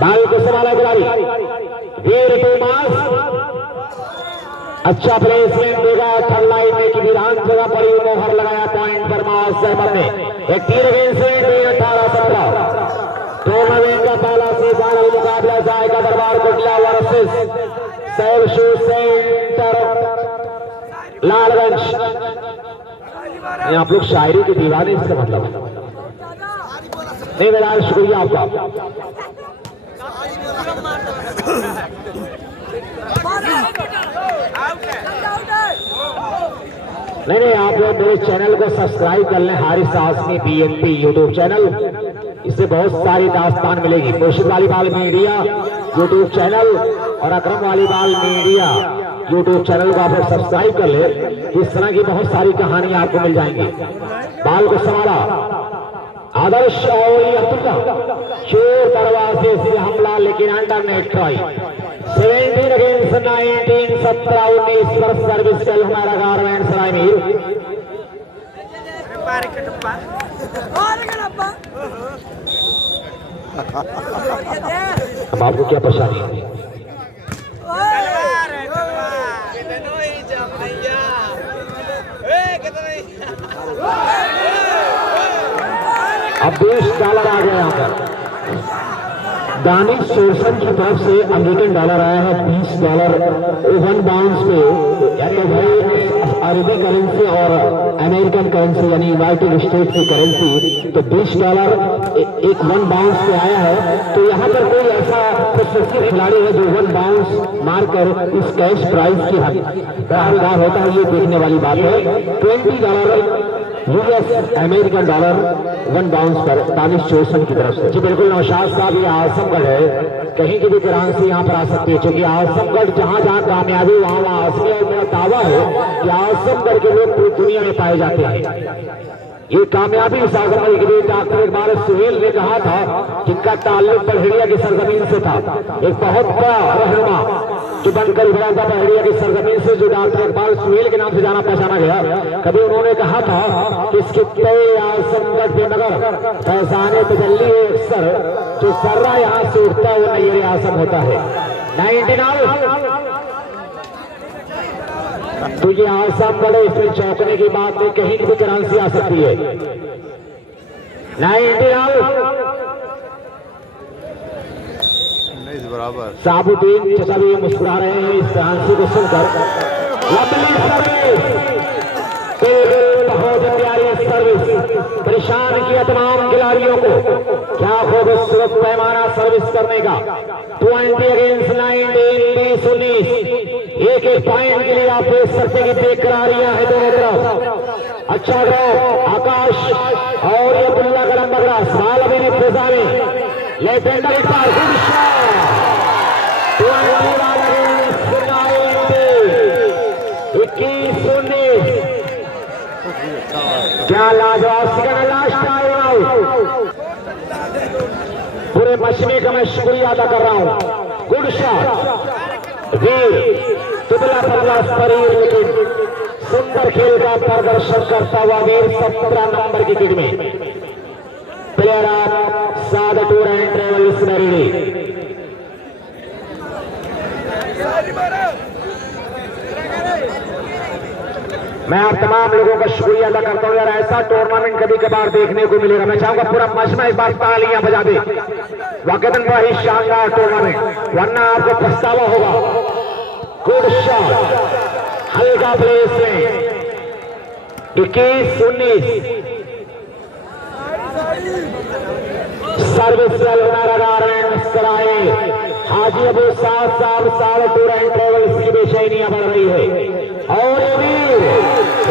बाल को संभाला खिलाड़ी वीर टूमास, अच्छा प्लेसमेंट देगा। थर्ड लाइन में की विधान जगह पड़ी, मोहर लगाया पॉइंट पर मास अहमद ने। एक 3 अगेंस्ट 18-17 टूर्नामेंट का पहला सीजन मुकाबला जाएगा दरबार Kotla versus cell shoe centre Lalganj. आप लोग शायरी की दीवाने, इसका मतलब नहीं मेरा शुक्रिया आपका। नहीं आप लोग मेरे चैनल को सब्सक्राइब कर लें, हारिस आसमी BNP यूट्यूब चैनल। इससे बहुत सारी दास्तान मिलेगी। मुर्शिद वालीबाल मीडिया यूट्यूब चैनल और अकरम वालीबाल मीडिया यूट्यूब चैनल को आप लोग सब्सक्राइब कर ले। इस तरह की बहुत सारी कहानियां आपको मिल जाएंगी। बाल को संभाला आदर्श और अब्दुल्ला, चोर दरवाजे से हमला लेकिन अंडर नेट ट्राई। 17 अगेंस्ट 19, 17-19 पर सर्विस चल हमारा गारमेंट सरायमीर। अब आपको क्या परेशानी है? अब $20 आ गया यहाँ पर। दानिश सोर्सन की तरफ से अमेरिकन डॉलर आया है $20 वन बाउंस पे, यानी भाई अरबी करेंसी और अमेरिकन करेंसी यानी यूनाइटेड स्टेट की करेंसी। तो $20 एक वन बाउंस पे आया है। तो यहाँ पर कोई ऐसा प्रशिक्षित खिलाड़ी है जो वन बाउंस मारकर इस कैश प्राइज की हकदार होता है, ये देखने वाली बात है। $20 US American dollar one bounce पर दानिश सोर्सन की तरफ से। जी बिल्कुल नौशाद साहब, ये आजमगढ़ है, कहीं की भी करेंसी यहाँ पर आ सकती है, क्योंकि आजमगढ़ जहाँ जहाँ कामयाबी वहाँ आजमी। और मेरा दावा है कि आजमगढ़ के लोग पूरी दुनिया में पाए जाते हैं। ये कामयाबी इस आजमगढ़ के लिए डॉक्टर इकबाल सुहेल ने कहा था, जिनका ताल्लुक बल्हेड़िया की सरजमीन से था। एक बहुत बड़ा रहनुमा जो बनकर उभरा था बल्हेड़िया की सरजमीन से, जो डॉक्टर इकबाल सुहेल के नाम से जाना पहचाना गया। कभी उन्होंने कहा था कि इसके तय आजमगढ़ पे नगर फैजाने तजल्ली है अक्सर, जो सर्रा यहाँ से उठता है वो नैर आजम होता है। 99 तो ये आसम बड़े, इसमें चौंकने की बात नहीं, कहीं की भी करेंसी आ सकती है। 19 बराबर। साबुद्दीन चचा भी मुस्कुरा रहे हैं इस कहानी को सुनकर। लंबी सर्विस, बहुत प्यारी सर्विस, परेशान किया तमाम खिलाड़ियों को। क्या खूबसूरत पैमाना सर्विस करने का। 20 अगेंस्ट 19, 20-19 एक एक पॉइंट के लिए आप देख सकते हैं कि बेकरारियां है दोनों तरफ। अच्छा ड्रॉप आकाश और ये अब्दुल्ला का लंबा ग्रास बाल अभी ने फिजा में लेफ्ट हैंडर एक बार गुड शॉट। 21-19 क्या लाजवाब सेकंड लास्ट टाइम आउट। पूरे मशमे का मैं शुक्रिया अदा कर रहा हूं। गुड शॉट वीर दुबला पतला शरीर लेकिन सुंदर खेल का प्रदर्शन करता हुआ वीर 17 नंबर की किट में player of Saad tour and travels Naredi. मैं आप तमाम लोगों का शुक्रिया अदा करता हूँ यार, ऐसा टूर्नामेंट कभी कभार देखने को मिलेगा। मैं चाहूंगा पूरा मजमा इस बार तालियां बजा दे, वाकईतन बड़ा ही शानदार टूर्नामेंट, वरना आपको पछतावा होगा। गुड शॉट, हल्का प्लेस में 21-19 सर्विस कराए हाजी अबू साहब साल टूर एंड ट्रेवल्स की बेचैनियां बढ़ रही है। और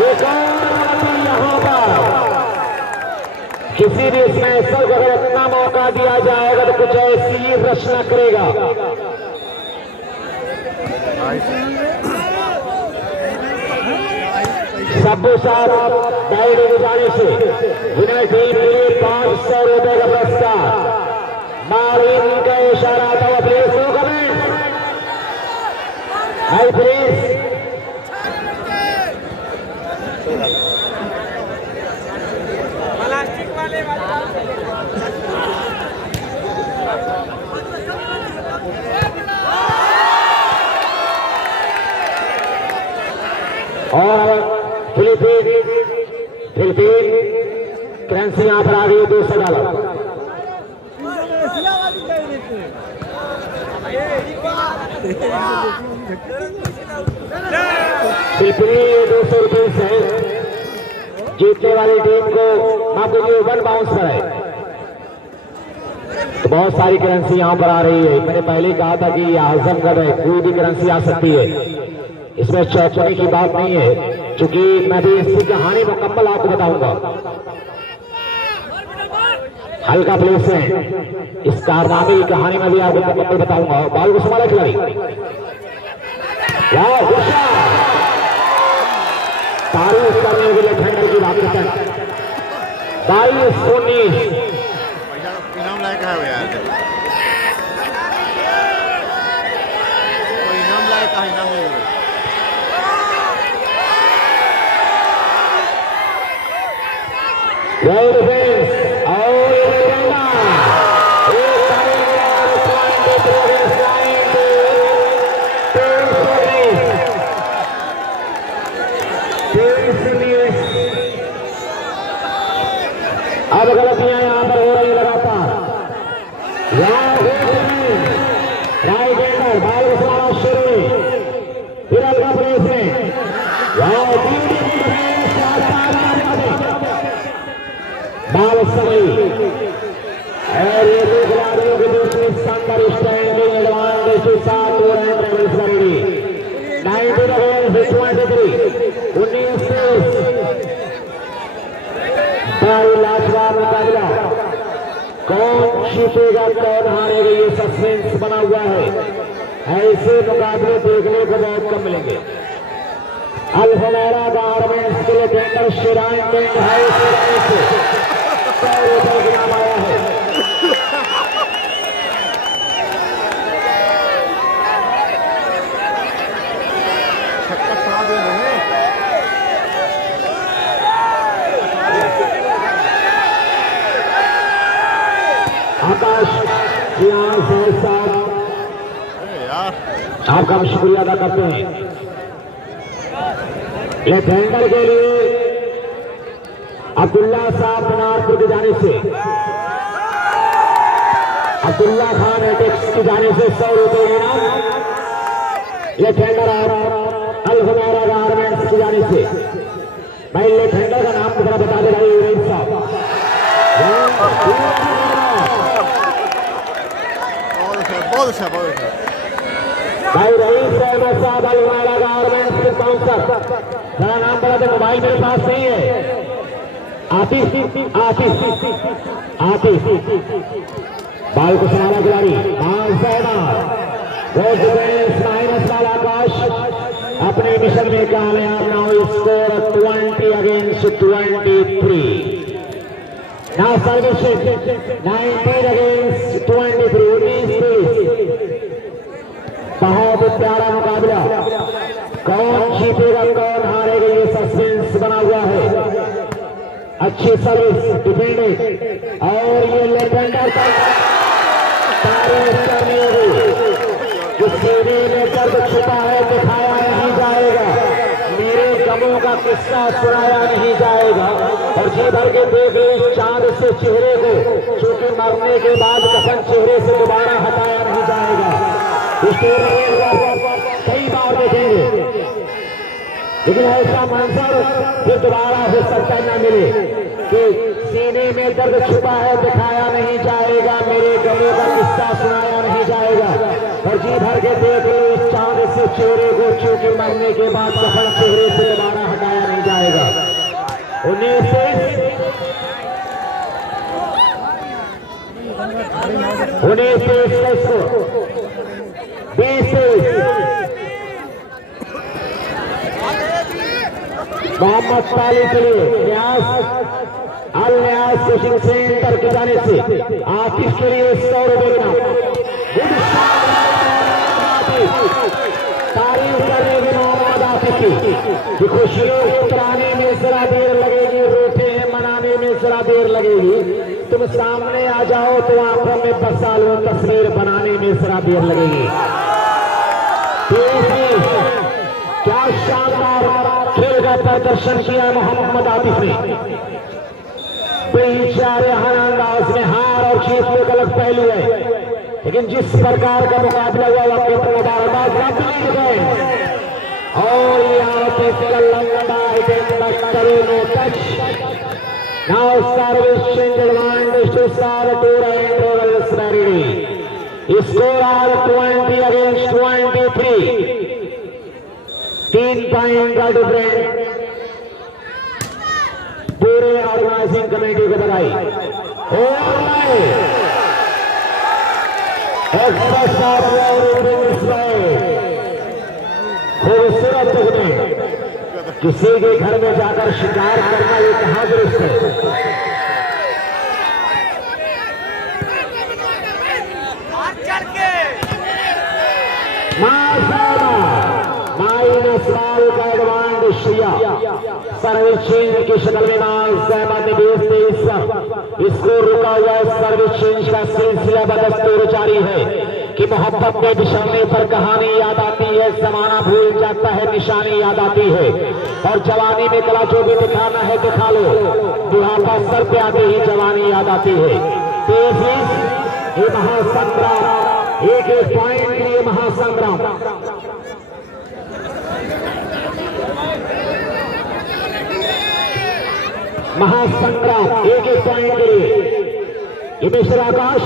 एक और यहाँ पर किसी भी इसमें सर को अगर इतना मौका दिया जाएगा तो कुछ ऐसी रचना करेगा। सब्बू साहब डायरी में जाने से विनय टीम के लिए 500 रुपए का पुरस्कार। मारिन का इशारा था, please no comment, hi please. Plastic वाले और फिलिपीन करेंसी यहां पर आ गई $200। फिलिपीन 200 रुपये से जीतने वाली टीम को माफ कीजिए 1 बाउंस पर है। तो बहुत सारी करेंसी यहां पर आ रही है। मैंने पहले कहा था कि आजमगढ़ है, कोई भी करेंसी आ सकती है, इसमें चौचने की बात नहीं है, क्योंकि मैं भी इसकी कहानी मुकम्मल आपको बताऊंगा। हल्का प्लेस है, इस कारनामे की कहानी में भी आपको मुकम्मल बताऊंगा। बाल को संभाला खिलाड़ी, तारीफ करने के लिए ठंडर की बात करते हैं। 22-19 इनाम लायक है यार, इनाम लायक है, इनाम नहीं है। वेल डिफेंस और अब गलतियां यहां पर हो रही लगातार। राइट हैंडर बाल उस्माना शुरू फिर अलगा प्रेस में बाल समय और ये दो खिलाड़ियों के बीच में शानदार स्टैंडिंग एडवांटेज के साथ टूर एंड ट्रेवल्स करेगी। 19 लाजवाब मुकाबला, कौन जीतेगा कौन हारेगा ये सस्पेंस बना हुआ है। ऐसे मुकाबले देखने को बहुत कम मिलेंगे। अल्फमेरा गारमेंट्स के लिए टेंडर शिराइन टेंट हाउस से 100 रुपए का नाम आया है। आकाश साहब आपका हम शुक्रिया अदा करते हैं। लेफ्ट हैंडर के लिए अब्दुल्ला साहब बनारपुर की जाने से, अब्दुल्ला खान एटेक्स की जाने से 100 रुपए इनाम। लेफ्ट हैंडर और अल्फमेरा गारमेंट्स की जाने से, भाई लेफ्ट हैंडर का नाम तो जरा बता दे भाई रईस साहब। बहुत अच्छा भाई रईस साहब अल्फमेरा गारमेंट्स के काउंटर, जरा नाम बता दे, मोबाइल मेरे पास नहीं है। आतिश बाल को संभाला खिलाड़ी आकाश अपने मिशन में कामयाब ना हो। स्कोर 20 अगेंस्ट 23। Now service 19 against 23. बहुत ही प्यारा मुकाबला, कौन जीतेगा कौन हारेगा ये सस्पेंस बना हुआ है। अच्छी सर्विस डिफेंडिंग और ये लेफ्टेंडर सीने में दर्द छुपा है दिखाया नहीं जाएगा, मेरे गमों का किस्सा सुनाया नहीं जाएगा। और जी भर के देख इस चांद से चेहरे को, चूंकि मरने के बाद कफन चेहरे से दोबारा हटाया नहीं जाएगा। कई बार देखेंगे लेकिन ऐसा मंजर फिर दोबारा हो सकता न मिले कि सीने में दर्द छुपा है दिखाया नहीं जाएगा, मेरे गमों का किस्सा सुनाया नहीं जाएगा। और जी भर के देख लो इस चांद से चेहरे को, चूंकि मरने के बाद कफन चेहरे से दोबारा हटाया नहीं जाएगा। 19 मोहम्मद साली के लिए न्यास अल न्यास कोचिंग सेंटर की जाने से आतिश के लिए 100 रुपए का तारीफ करेगी मोहम्मद आतिश की खुशियों उतराने में जरा देर लगेगी, रोटे मनाने में जरा देर लगेगी। तुम सामने आ जाओ तो आंखों में बसा लो, तस्वीर बनाने में जरा देर लगेगी। क्या शानदार खेल का प्रदर्शन किया मोहम्मद आतिफ ने, बेचारे हर अंदाज में हार और जीत में गलत पहलू है, लेकिन जिस प्रकार का मुकाबला हुआ वह मुबारकबाद गए। और यहाँ पे लंबा no touch now service change mind to star tour and rolls ready score are 20 अगेंस्ट 23। 3 पॉइंट का डिफरेंस पूरे ऑर्गेनाइजिंग कमेटी को बधाई। खूबसूरत में किसी के घर में जाकर शिकार करना ये कहाँ दुरुस्त है। सर्विस चेंज की शक्ल में अहमद ने 20-23 इसको रुका हुआ सर्विस चेंज का सिलसिला बदस्तूर जारी है कि मोहब्बत में बिछड़ने पर कहानी याद आती है, जमाना भूल जाता है, निशानी याद आती है। और जवानी में कला जो भी दिखाना है दिखा लो, बुढ़ापा सर पे आते ही जवानी याद आती है। 23 ये महासंग्राम, एक पॉइंट के लिए महासंग्राम। महासंग्राम एक पॉइंट के लिए ये मिश्र आकाश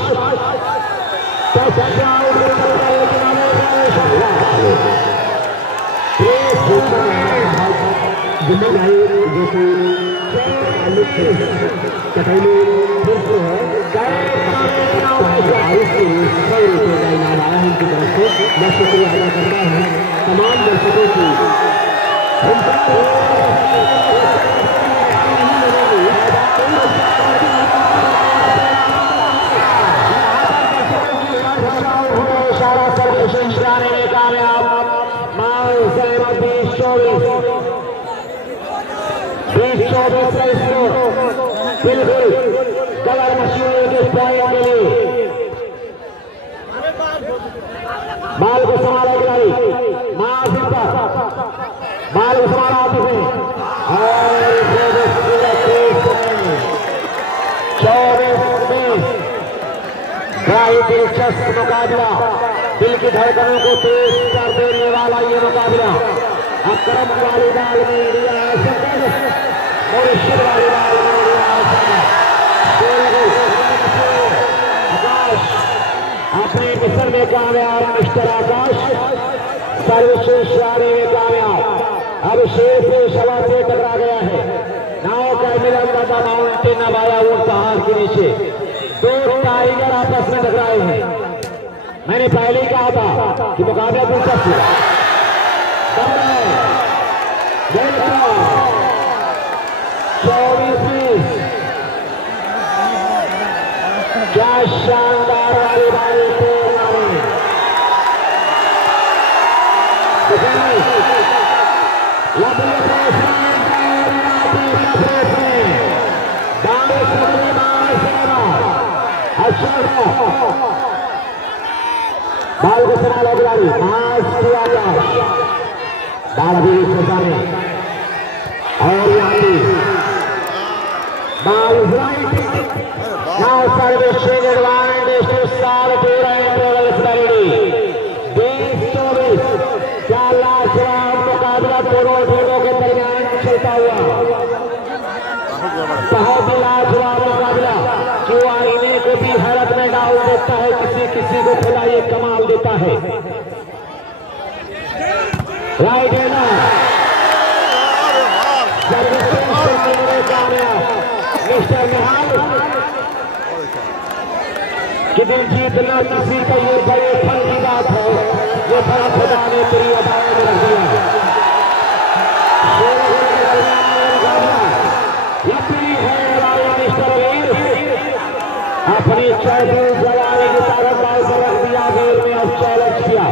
जिम्मेदारी जैसे इनाम आया है इनकी तरफ से, मैं शुक्रिया अदा करता हूँ तमाम दर्शकों की। बिल्कुल कलर मशीन के पॉइंट के लिए बाल को संभाला खिलाड़ी माफिक पर बाल को संभाला आते हैं और 24 में बड़ा दिलचस्प मुकाबला, दिल की धड़कनों को तेज कर देने वाला ये मुकाबला। अक्रम वाली बाल में इंडिया और ईश्वर वाली बाल में आकाश अपने मिशन में कामयाब, मिस्टर आकाश सर्वश्रेष्ठ खिलाड़ी में कामयाब। अब शेर से शवा से टकरा गया है, नाव का मिलन दादा माउंटेन नवाया वो पहाड़ के नीचे, 2 टाइगर आपस में टकराए हैं। मैंने पहले ही कहा था कि मुकाबला दिलचस्प है। क्या शानदार वाली बारी बाल को सुना लो खिलाड़ी बाल भी में और यहाँ भी बाल now servicing advantage to start tour and travels ready 20-24 क्या लाजवाब मुकाबला दोनों टीमों के दरमियान चलता हुआ बहुत ही लाजवाब मुकाबला क्यों आईने को भी हैरत में डाल देता है किसी किसी को खुला ये कमाल देता है राइट है ना मिस्टर निहाल कि दिल जीतना किसी का ये बड़े फल की बात है ये बड़ा खुदा ने तेरी अदाओं में रख दिया मिस्टर वीर अपनी चौथी जवानी की ताकत बाल पर रख दिया गेर में और चैलेंज किया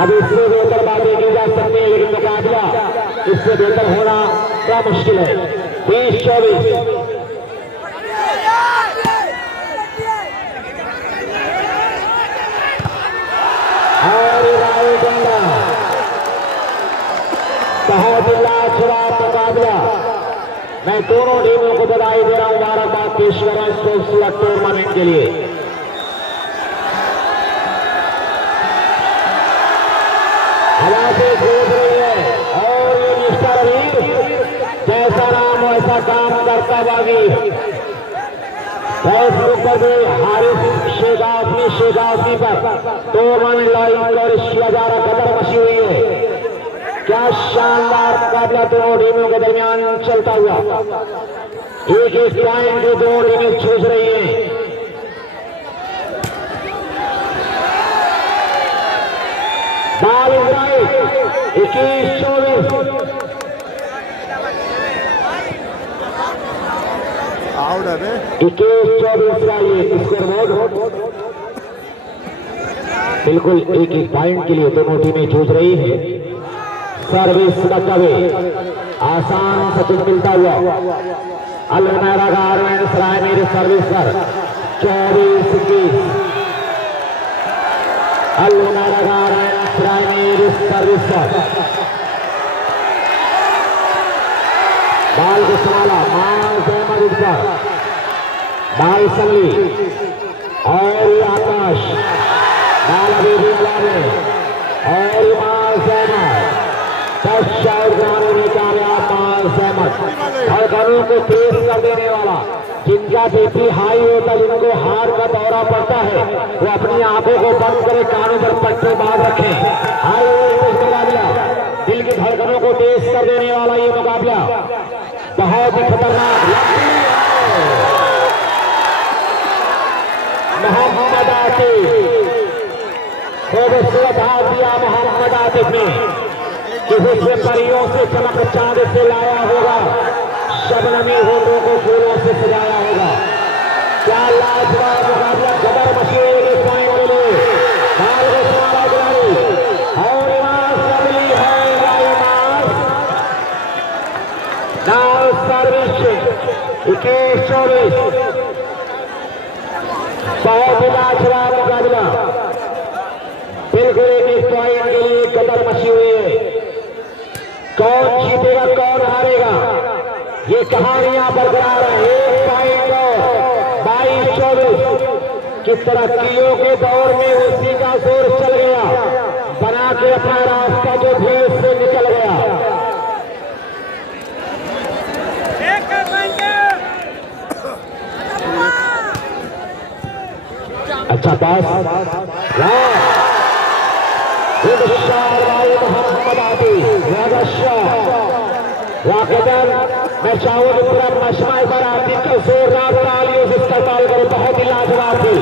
अब इससे बेहतर बातें की जा सकती है लेकिन मुकाबला इससे बेहतर होना क्या मुश्किल है 20-24 और बहुत ही लाजवाब मुकाबला मैं दोनों टीमों को बधाई दे रहा हूं मुबारकबाद पेश कर रहा हूं स्पोर्ट्स टूर्नामेंट के लिए हवा से कूद रही है और ये मिस्टर वीर जैसा नाम वैसा काम करता बागी फेसबुक पर भी हारिस शेखावती पर टूर्नामेंट लाइन और किया जा रहा कदर मची हुई है क्या शानदार मुकाबला दोनों टीमों के दरमियान चलता हुआ एक एक पॉइंट जो दोनों टीमें छूझ रही हैं बाल इजराइल 21-24 आउट है 21-24 का ये स्कोरबोर्ड बिल्कुल एक एक पॉइंट के लिए दोनों टीमें जूझ रही है सर्विस बचावे आसान सचिन मिलता हुआ अलमैरा गारमेंट सराय मेरे सर्विस पर 24-21 अलमैरा गारमेंट सराय मेरे सर्विस पर बाल को संभाला माल सहमद इस पर बाल सली और आकाश बाल अभी भी अलावे और माल सहमद 10 शायद बनाने में कामयाब माल सहमद और घरों को तेज कर देने वाला जिनका बीपी हाई होता है जिनको हार का दौरा पड़ता है वो अपनी आंखों को बंद करे कानों पर पट्टे बांध रखें हाई वोल्टेज मुकाबला दिल की धड़कनों को तेज कर देने वाला ये मुकाबला बहुत ही खतरनाक मोहम्मद आतिफ खूबसूरत हाथ दिया मोहम्मद आतिफ ने किसी से परियों से चमक चांद से लाया होगा शबनमी होठों को फूलों से सजाया होगा क्या लाजवाब मुकाबला कदर मची हुई पॉइंट के लिए बाल को संभाला खिलाड़ी और इमाम सबली है नाउ सर्विस 21-24 बहुत ही लाजवाब मुकाबला बिल्कुल एक पॉइंट के लिए कदर मची हुई है कौन जीतेगा कौन हारेगा ये कहानियां बरकरार है 22-24 किस तरह किलों के दौर में उसी का जोर चल गया बना के अपना रास्ता जो भीड़ से निकल गया अच्छा पास मोहम्मद आतिफ वाकईदार मैं चाहूँ कि पूरा मशमा पर आतिफ का जोरदार तालियों से इस्तेमाल करो बहुत ही लाजवाब थी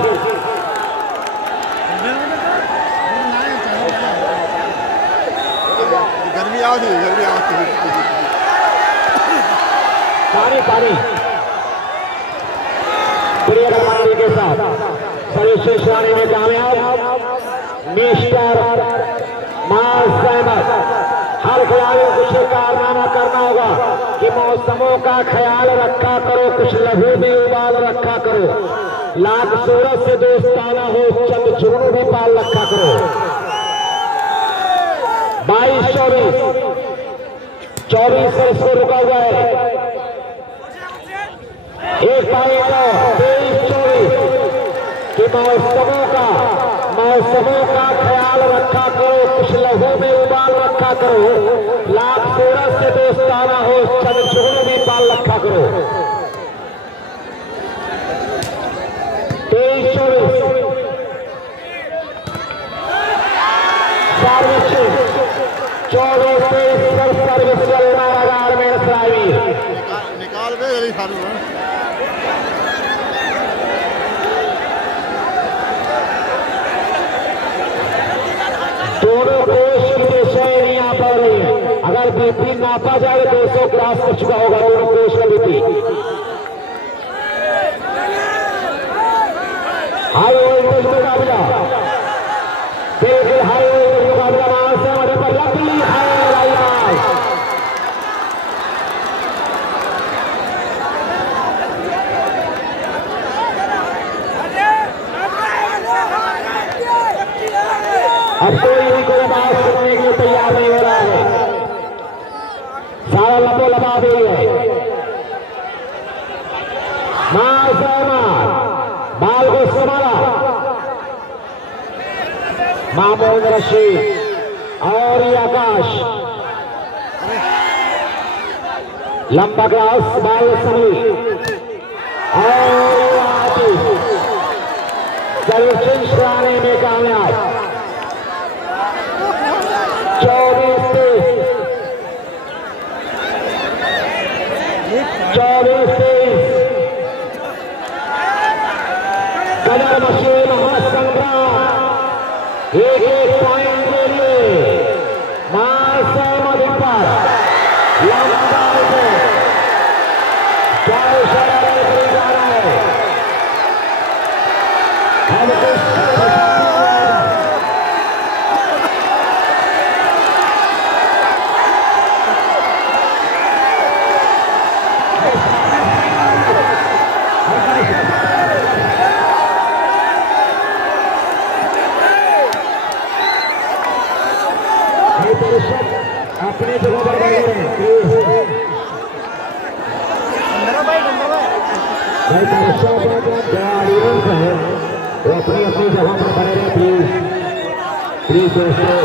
गर्मी आवती पानी प्रिय कमांडर के साथ सर्विस आने में कामयाब मिस्टर माल सहमद हर खिलाड़ी को कुछ कारनामा करना होगा कि मौसमों का ख्याल रखा सूरत से दोस्ताना हो चंद जुगनू भी पाल रखा करो। 22-24 से इसको रुका हुआ है। एक पॉइंट 23-24 कि मौसमों का ख्याल रखा करो, कुछ लहू में उबाल रखा करो। लाख सूरत से दोस्ताना हो चंद जुगनू भी पाल रखा करो। 23-24 सर्विस गारमेंट्स रायवीर निकाल दे जल्दी सारू दोनों कोष की श्रेणियां पड़ रही है। अगर बीपी नापा जाए 200 क्रॉस कर चुका होगा दोनों कोष का बीपी। हाई वोल्टेज मुकाबला, बिल्कुल हाई वोल्टेज मुकाबला। वहां से हमारे पर लंबी हाई लड़ाई अब कोई भी कोई बात सुनने के लिए तैयार नहीं हो रहा है। सारा लबो लबा दे है। बाल को संभाला मामूद रशीद और ये आकाश। लंबा ग्रास बाल संभली और सर्विसिंग कराने में कामयाब। 24-23 कदर मशीन महासंग्राम एक पॉइंट के लिए सहमति पर लंबा क्या इशारा जा रहा है। अपने जगह पर बैठे हैं। वो अपनी अपनी जगह पर बने रहे प्लीज प्लीज दोस्तों।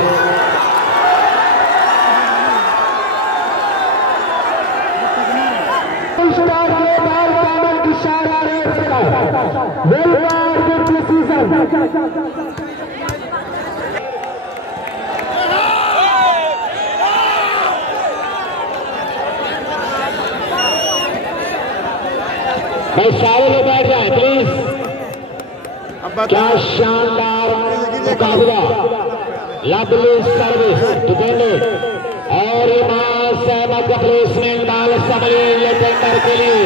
भाई सारे लोग बैठ जाए प्लीज। क्या शानदार मुकाबला, लवली सर्विस डिफेंडेड और इमाम सहमद का प्लेसमेंट बाल संभली टेंडर के लिए।